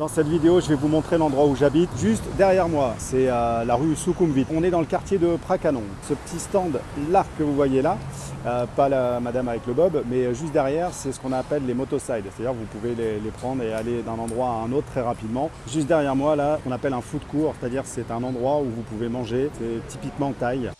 Dans cette vidéo, je vais vous montrer l'endroit où j'habite. Juste derrière moi, c'est la rue Sukhumvit. On est dans le quartier de Prakanong. Ce petit stand là que vous voyez là, pas la madame avec le bob, mais juste derrière, c'est ce qu'on appelle les motosides. C'est-à-dire vous pouvez les prendre et aller d'un endroit à un autre très rapidement. Juste derrière moi, là, on appelle un food court, c'est-à-dire c'est un endroit où vous pouvez manger. C'est typiquement thaï.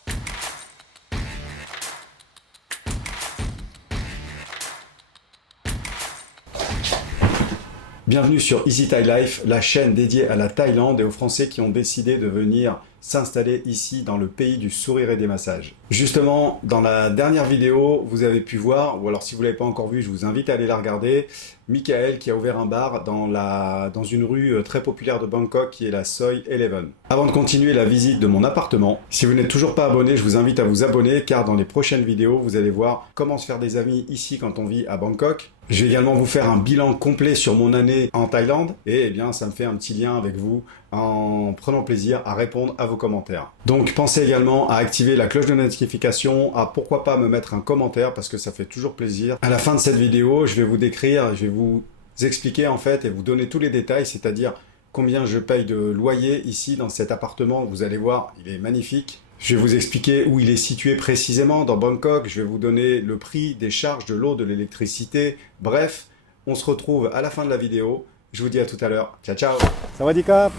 Bienvenue sur Easy Thai Life, la chaîne dédiée à la Thaïlande et aux Français qui ont décidé de venir s'installer ici dans le pays du sourire et des massages. Justement, dans la dernière vidéo, vous avez pu voir, ou alors si vous ne l'avez pas encore vu, je vous invite à aller la regarder, Michael qui a ouvert un bar dans une rue très populaire de Bangkok qui est la Soi 11. Avant de continuer la visite de mon appartement, si vous n'êtes toujours pas abonné, je vous invite à vous abonner car dans les prochaines vidéos, vous allez voir comment se faire des amis ici quand on vit à Bangkok. Je vais également vous faire un bilan complet sur mon année en Thaïlande et eh bien ça me fait un petit lien avec vous en prenant plaisir à répondre à vos commentaires. Donc pensez également à activer la cloche de notification, à pourquoi pas me mettre un commentaire parce que ça fait toujours plaisir. À la fin de cette vidéo, je vais vous décrire, je vais vous expliquer en fait et vous donner tous les détails, c'est-à-dire combien je paye de loyer ici dans cet appartement. Vous allez voir, il est magnifique. Je vais vous expliquer où il est situé précisément dans Bangkok. Je vais vous donner le prix des charges de l'eau, de l'électricité. Bref, on se retrouve à la fin de la vidéo. Je vous dis à tout à l'heure. Ciao, ciao. Sawadika.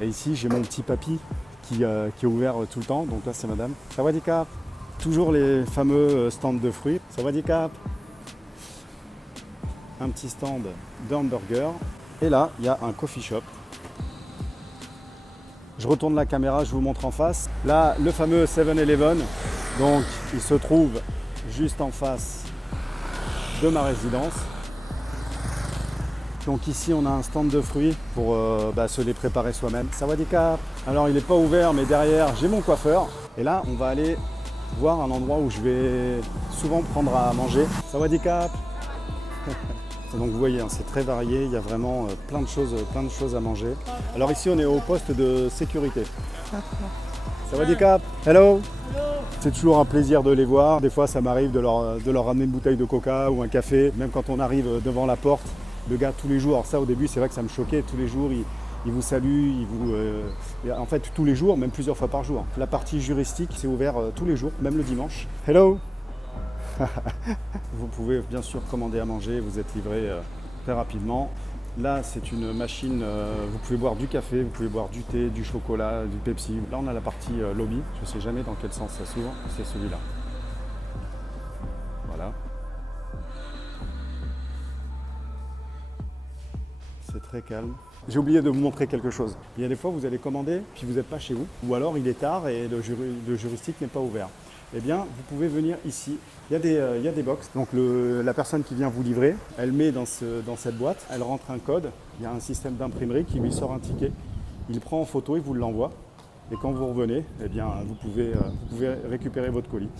Et ici, j'ai mon petit papy qui est ouvert tout le temps. Donc là, c'est madame. Sawadika. Toujours les fameux stands de fruits. Sawadika. Un petit stand d'hamburger. Et là, il y a un coffee shop. Je retourne la caméra, je vous montre en face. Là, le fameux 7-Eleven. Donc, il se trouve juste en face de ma résidence. Donc ici, on a un stand de fruits pour se les préparer soi-même. Sawadika. Alors, il n'est pas ouvert, mais derrière, j'ai mon coiffeur. Et là, on va aller voir un endroit où je vais souvent prendre à manger. Sawadika. Donc vous voyez, hein, c'est très varié, il y a vraiment plein de choses à manger. Alors ici, on est au poste de sécurité. Sawadika. Hello. C'est toujours un plaisir de les voir. Des fois, ça m'arrive de leur ramener une bouteille de coca ou un café. Même quand on arrive devant la porte, le gars, tous les jours, alors ça au début, c'est vrai que ça me choquait, tous les jours, il vous salue, en fait, tous les jours, même plusieurs fois par jour. La partie juristique, c'est ouvert tous les jours, même le dimanche. Hello. Vous pouvez bien sûr commander à manger, vous êtes livré très rapidement. Là, c'est une machine, vous pouvez boire du café, vous pouvez boire du thé, du chocolat, du Pepsi. Là, on a la partie lobby, je ne sais jamais dans quel sens ça s'ouvre, c'est celui-là. Voilà. C'est très calme. J'ai oublié de vous montrer quelque chose. Il y a des fois, vous allez commander, puis vous n'êtes pas chez vous, ou alors il est tard et le juristique n'est pas ouvert. Eh bien, vous pouvez venir ici. Il y a des box. Donc, la personne qui vient vous livrer, elle met dans cette boîte, elle rentre un code. Il y a un système d'imprimerie qui lui sort un ticket. Il prend en photo, il vous l'envoie. Et quand vous revenez, eh bien, vous pouvez récupérer votre colis.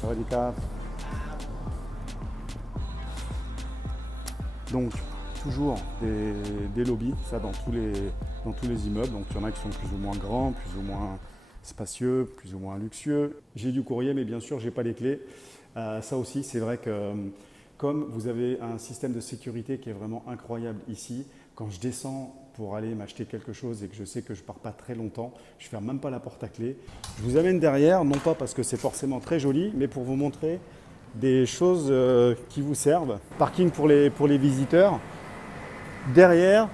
Ça va, Dika. Donc, toujours des lobbies, ça dans tous les immeubles. Donc, il y en a qui sont plus ou moins grands, plus ou moins spacieux, plus ou moins luxueux. J'ai du courrier, mais bien sûr, je n'ai pas les clés. Ça aussi, c'est vrai que comme vous avez un système de sécurité qui est vraiment incroyable ici, quand je descends pour aller m'acheter quelque chose et que je sais que je ne pars pas très longtemps, je ne ferme même pas la porte à clé. Je vous amène derrière, non pas parce que c'est forcément très joli, mais pour vous montrer des choses qui vous servent. Parking pour les visiteurs. Derrière,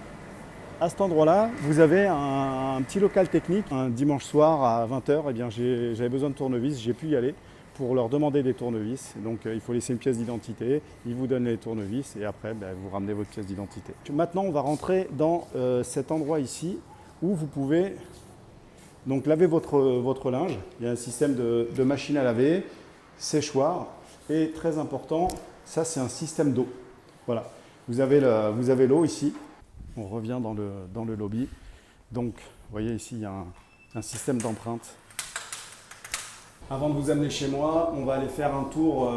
à cet endroit-là, vous avez un petit local technique. Un dimanche soir à 20h, eh bien, j'avais besoin de tournevis, j'ai pu y aller pour leur demander des tournevis. Donc il faut laisser une pièce d'identité, ils vous donnent les tournevis et après vous ramenez votre pièce d'identité. Maintenant, on va rentrer dans cet endroit ici où vous pouvez donc laver votre linge. Il y a un système de machine à laver, séchoir et très important, ça c'est un système d'eau. Voilà, vous avez l'eau ici. On revient dans le lobby. Donc, vous voyez ici, il y a un système d'empreinte. Avant de vous amener chez moi, on va aller faire un tour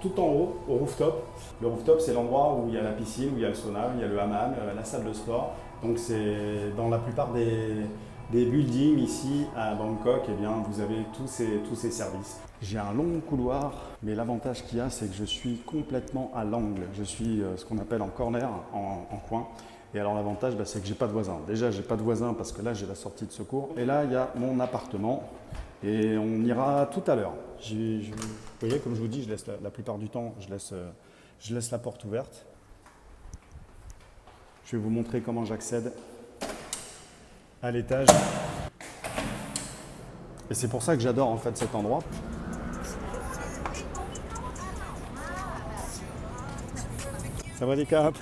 tout en haut, au rooftop. Le rooftop, c'est l'endroit où il y a la piscine, où il y a le sauna, où il y a le hammam, la salle de sport. Donc, c'est dans la plupart des buildings ici à Bangkok, eh bien, vous avez tous ces services. J'ai un long couloir, mais l'avantage qu'il y a, c'est que je suis complètement à l'angle. Je suis ce qu'on appelle en corner, en coin. Et alors l'avantage, c'est que j'ai pas de voisin. Déjà, j'ai pas de voisin parce que là, j'ai la sortie de secours. Et là, il y a mon appartement. Et on ira tout à l'heure. Vous voyez, comme je vous dis, je laisse la plupart du temps, je laisse la porte ouverte. Je vais vous montrer comment j'accède à l'étage. Et c'est pour ça que j'adore en fait cet endroit. Ça va les caps?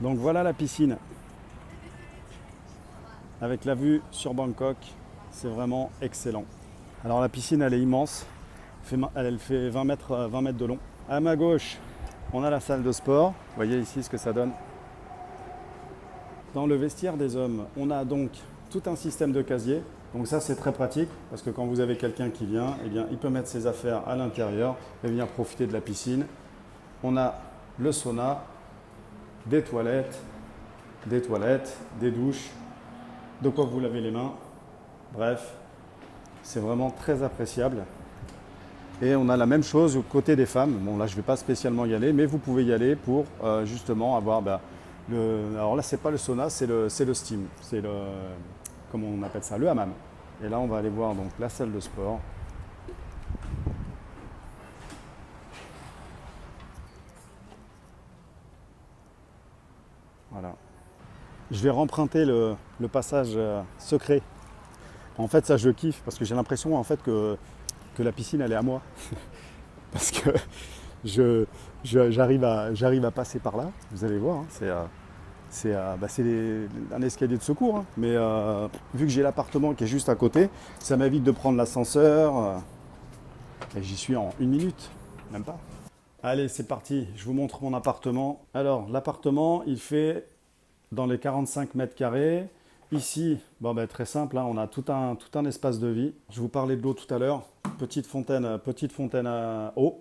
Donc voilà la piscine. Avec la vue sur Bangkok, c'est vraiment excellent. Alors la piscine, elle est immense. Elle fait 20 mètres de long. À ma gauche, on a la salle de sport. Vous voyez ici ce que ça donne. Dans le vestiaire des hommes, on a donc tout un système de casier. Donc ça, c'est très pratique parce que quand vous avez quelqu'un qui vient, eh bien, il peut mettre ses affaires à l'intérieur et venir profiter de la piscine. On a le sauna, des toilettes, des douches, de quoi vous lavez les mains. Bref, c'est vraiment très appréciable. Et on a la même chose au côté des femmes. Bon, là, je ne vais pas spécialement y aller, mais vous pouvez y aller pour justement avoir... alors là, c'est pas le sauna, c'est le steam. C'est le... Comment on appelle ça? Le hammam. Et là, on va aller voir donc la salle de sport. Voilà. Je vais remprunter le passage secret. En fait, ça, je kiffe parce que j'ai l'impression en fait que la piscine, elle est à moi. Parce que j'arrive à passer par là. Vous allez voir, hein, c'est un escalier de secours. Hein. Mais vu que j'ai l'appartement qui est juste à côté, ça m'évite de prendre l'ascenseur. Et j'y suis en 1 minute, même pas. Allez, c'est parti. Je vous montre mon appartement. Alors, l'appartement, il fait dans les 45 mètres carrés. Ici, très simple, hein, on a tout un espace de vie. Je vous parlais de l'eau tout à l'heure. Petite fontaine à eau.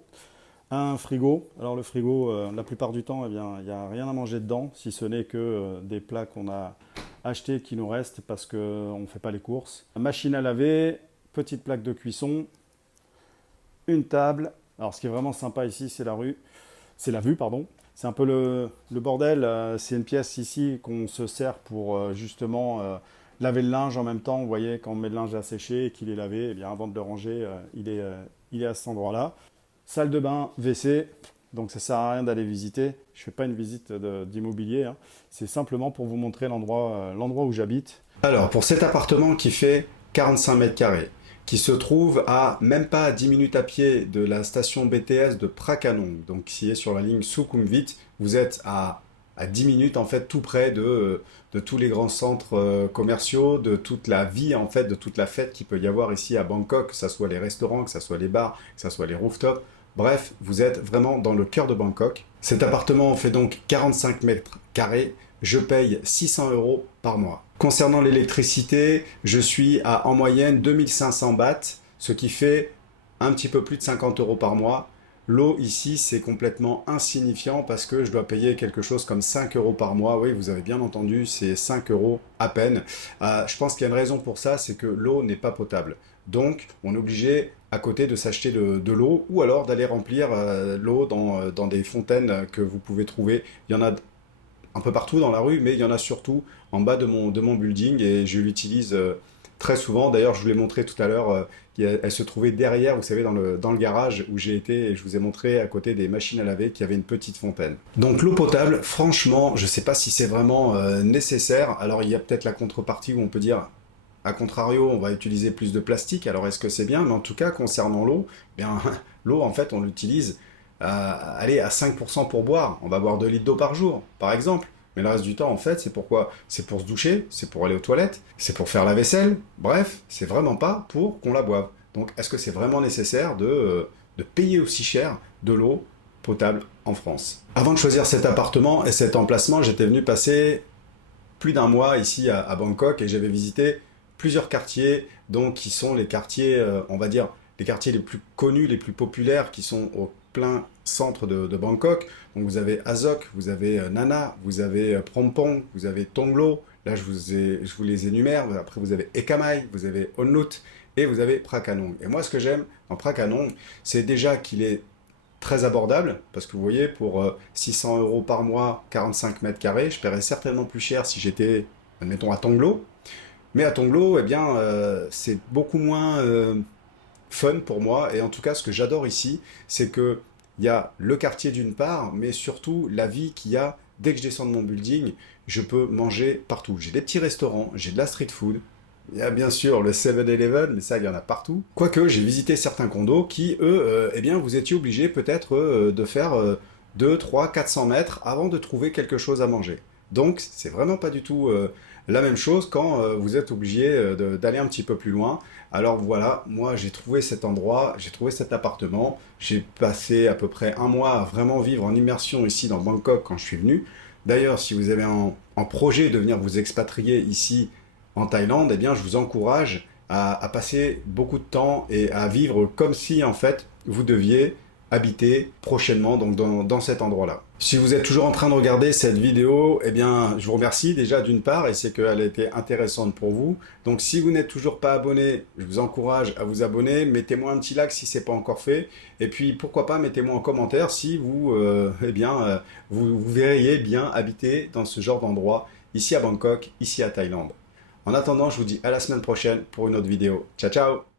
Un frigo. Alors le frigo, la plupart du temps, eh bien, il n'y a rien à manger dedans, si ce n'est que des plats qu'on a achetés qui nous restent parce qu'on ne fait pas les courses. Machine à laver, petite plaque de cuisson, une table. Alors ce qui est vraiment sympa ici, c'est la vue, pardon. C'est un peu le bordel. C'est une pièce ici qu'on se sert pour justement laver le linge en même temps. Vous voyez, quand on met le linge à sécher et qu'il est lavé, eh bien, avant de le ranger, il est à cet endroit-là. Salle de bain, WC. Donc ça ne sert à rien d'aller visiter. Je ne fais pas une visite d'immobilier. Hein. C'est simplement pour vous montrer l'endroit où j'habite. Alors, pour cet appartement qui fait 45 mètres carrés, qui se trouve à même pas 10 minutes à pied de la station BTS de Prakanong, donc qui est sur la ligne Sukhumvit, vous êtes à 10 minutes en fait tout près de tous les grands centres commerciaux, de toute la vie en fait, de toute la fête qu'il peut y avoir ici à Bangkok, que ce soit les restaurants, que ce soit les bars, que ce soit les rooftops. Bref, vous êtes vraiment dans le cœur de Bangkok. Cet appartement fait donc 45 mètres carrés. Je paye 600 € par mois. Concernant l'électricité, je suis à en moyenne 2500 bahts, ce qui fait un petit peu plus de 50 € par mois. L'eau ici, c'est complètement insignifiant parce que je dois payer quelque chose comme 5 € par mois. Oui, vous avez bien entendu, c'est 5 € à peine. Je pense qu'il y a une raison pour ça, c'est que l'eau n'est pas potable. Donc, on est obligé à côté de s'acheter de l'eau ou alors d'aller remplir l'eau dans des fontaines que vous pouvez trouver. Il y en a un peu partout dans la rue, mais il y en a surtout en bas de mon building et je l'utilise très souvent. D'ailleurs, je vous l'ai montré tout à l'heure, elle se trouvait derrière, vous savez, dans le garage où j'ai été et je vous ai montré à côté des machines à laver qu'il y avait une petite fontaine. Donc l'eau potable, franchement, je ne sais pas si c'est vraiment nécessaire. Alors il y a peut-être la contrepartie où on peut dire, à contrario, on va utiliser plus de plastique. Alors est-ce que c'est bien? Mais en tout cas, concernant l'eau, bien l'eau, en fait, on l'utilise à 5% pour boire. On va boire 2 litres d'eau par jour, par exemple. Mais le reste du temps, en fait, c'est pourquoi? C'est pour se doucher, c'est pour aller aux toilettes, c'est pour faire la vaisselle. Bref, c'est vraiment pas pour qu'on la boive. Donc, est-ce que c'est vraiment nécessaire de payer aussi cher de l'eau potable en France? Avant de choisir cet appartement et cet emplacement, j'étais venu passer plus d'1 mois ici à Bangkok et j'avais visité plusieurs quartiers, donc qui sont les quartiers, on va dire, les quartiers les plus connus, les plus populaires, qui sont au plein centre de Bangkok. Donc vous avez Azok, vous avez Nana, vous avez Prom Pong, vous avez Tonglo, Là, je vous les énumère. Après, vous avez Ekamai, vous avez Onlut et vous avez Prakanong. Et moi, ce que j'aime en Prakanong, c'est déjà qu'il est très abordable, parce que vous voyez, pour 600 € par mois, 45 mètres carrés, je paierais certainement plus cher si j'étais, admettons, à Tonglo. Mais à Tonglo, eh bien, c'est beaucoup moins fun pour moi. Et en tout cas, ce que j'adore ici, c'est que il y a le quartier d'une part, mais surtout la vie qu'il y a dès que je descends de mon building, je peux manger partout. J'ai des petits restaurants, j'ai de la street food. Il y a bien sûr le 7-Eleven, mais ça, il y en a partout. Quoique, j'ai visité certains condos qui, eux, eh bien, vous étiez obligés peut-être de faire 2, 3, 400 mètres avant de trouver quelque chose à manger. Donc, c'est vraiment pas du tout la même chose quand vous êtes obligé d'aller un petit peu plus loin. Alors voilà, moi j'ai trouvé cet endroit, j'ai trouvé cet appartement. J'ai passé à peu près un mois à vraiment vivre en immersion ici dans Bangkok quand je suis venu. D'ailleurs, si vous avez en projet de venir vous expatrier ici en Thaïlande, eh bien je vous encourage à passer beaucoup de temps et à vivre comme si en fait vous deviez habiter prochainement donc dans cet endroit-là. Si vous êtes toujours en train de regarder cette vidéo, eh bien, je vous remercie déjà d'une part, et c'est qu'elle a été intéressante pour vous. Donc, si vous n'êtes toujours pas abonné, je vous encourage à vous abonner. Mettez-moi un petit like si ce n'est pas encore fait. Et puis, pourquoi pas, mettez-moi en commentaire si vous, vous verriez bien habiter dans ce genre d'endroit, ici à Bangkok, ici à Thaïlande. En attendant, je vous dis à la semaine prochaine pour une autre vidéo. Ciao, ciao!